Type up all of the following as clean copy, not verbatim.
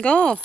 Go.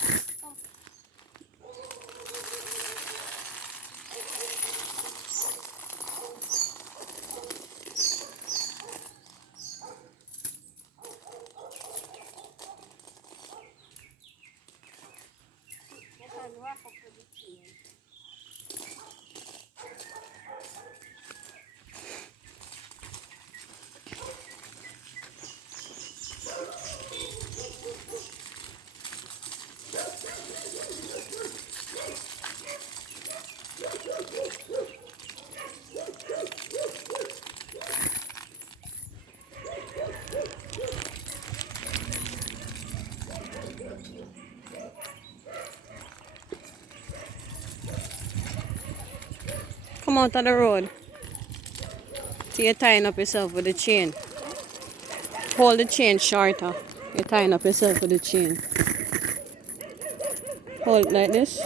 Come out of the road. So you're tying up yourself with the chain. Hold the chain shorter. You're tying up yourself with the chain. Hold it like this.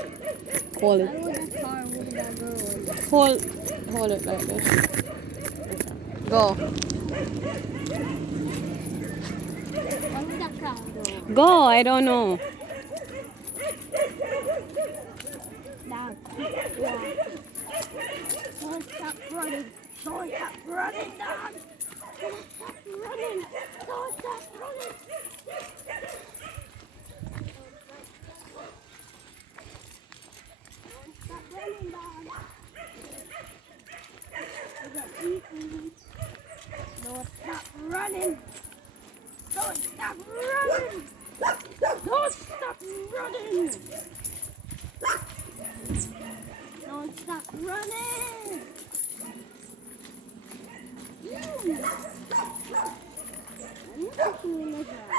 Hold it. Hold it like this. Go. Go, I don't know. Don't stop running. Don't stop running, dog. Don't stop running. Don't stop running. Don't stop running, dog. Don't stop running. Don't stop running. Don't stop running. Don't stop running. I'm not doing this.